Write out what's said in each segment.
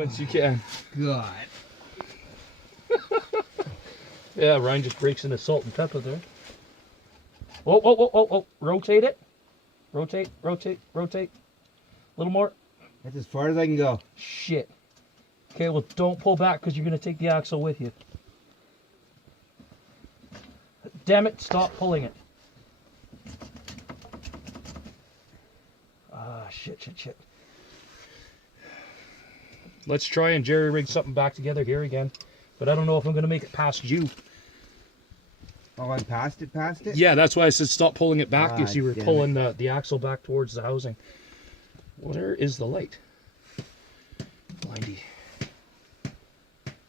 once you can. God. Yeah, Ryan just breaks into salt and pepper there. Whoa, whoa, whoa, whoa, whoa. Rotate it. Rotate, rotate, rotate. A little more. That's as far as I can go. Shit. Okay, well, don't pull back because you're going to take the axle with you. Damn it, stop pulling it. Ah, shit, shit, shit. Let's try and jerry-rig something back together here again. But I don't know if I'm going to make it past you. Oh, I passed it? Yeah, that's why I said stop pulling it back because you were damn pulling the axle back towards the housing. Where is the light? Blindy.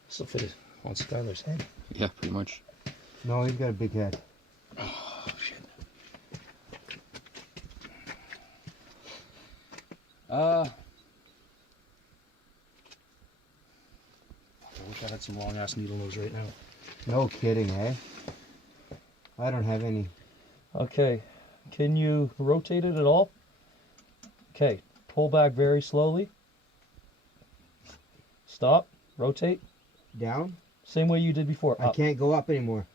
This will fit it on Skylar's head. Yeah, pretty much. No, he's got a big head. Oh, shit. I wish I had some long-ass needle nose right now. No kidding, eh? I don't have any. Okay, can you rotate it at all? Okay, pull back very slowly. Stop, rotate. Down? Same way you did before. I can't go up anymore.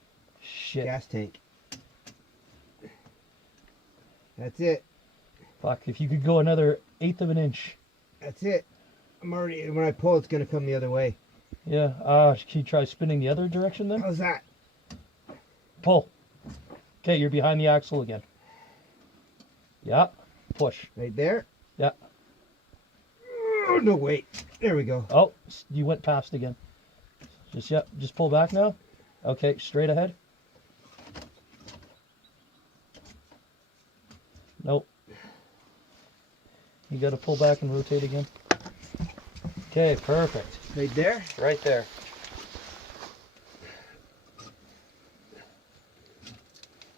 Shit. Gas tank. That's it. Fuck, if you could go another 1/8 of an inch. That's it. I'm already, when I pull, it's going to come the other way. Yeah, can you try spinning the other direction then? How's that? Pull. Okay, you're behind the axle again. Yeah, push. Right there? Yeah. Oh, no, wait. There we go. Oh, you went past again. Just pull back now. Okay, straight ahead. Nope. You got to pull back and rotate again. Okay, perfect. Right there? Right there.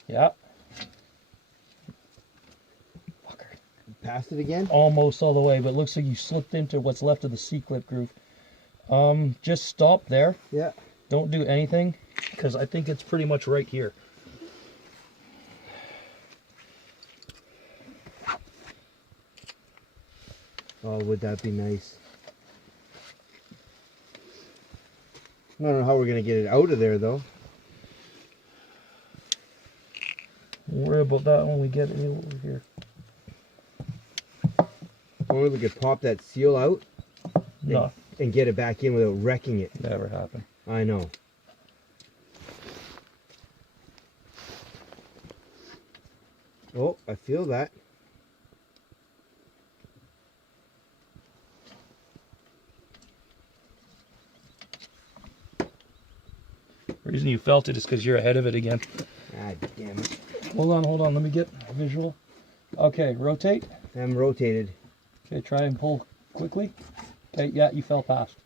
Yeah. Fucker. Passed it again? Almost all the way, but it looks like you slipped into what's left of the C-clip groove. Just stop there. Yeah. Don't do anything, because I think it's pretty much right here. Oh, would that be nice? I don't know how we're going to get it out of there, though. Don't worry about that when we get it over here. Or we could pop that seal out No, and get it back in without wrecking it. never happened. I know. Oh, I feel that. The reason you felt it is because you're ahead of it again. Ah, damn it. Hold on, let me get a visual. Okay, rotate. I'm rotated. Okay, try and pull quickly. Okay, yeah, you fell past.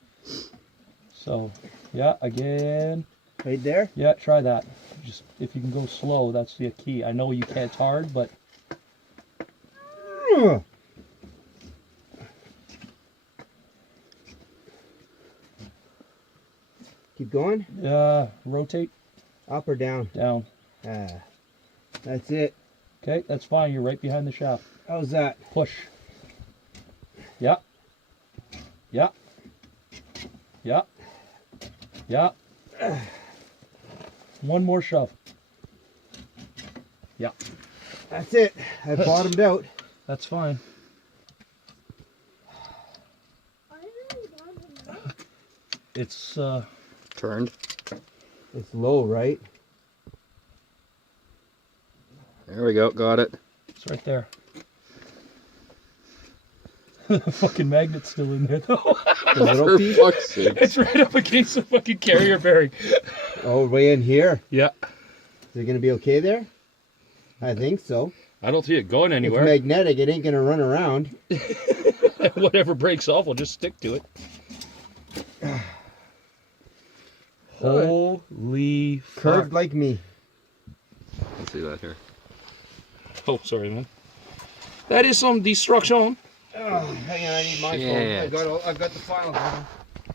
So, yeah, again. Right there? Yeah, try that. Just, if you can go slow, that's the key. I know you can't hard, but... Keep going? Rotate. Up or down? Down. Ah, that's it. Okay, that's fine. You're right behind the shaft. How's that? Push. Yeah. Yeah. Yeah. Yeah. One more shove. Yeah. That's it. I bottomed out. That's fine. It's Turned. It's low, right? There we go. Got it. it's right there. The fucking magnet's still in there though. The little For piece? fuck's sake. It's right up against the fucking carrier bearing. Oh, way in here. Yeah. Is it going to be okay there? I think so. I don't see it going It's anywhere. magnetic. It ain't going to run around. Whatever breaks off, we'll just stick to it. Holy fuck. Curved like me. Let's see that here. Oh, sorry, man. That is some destruction. Oh, hang on, I need my Shit. phone. I've got the file.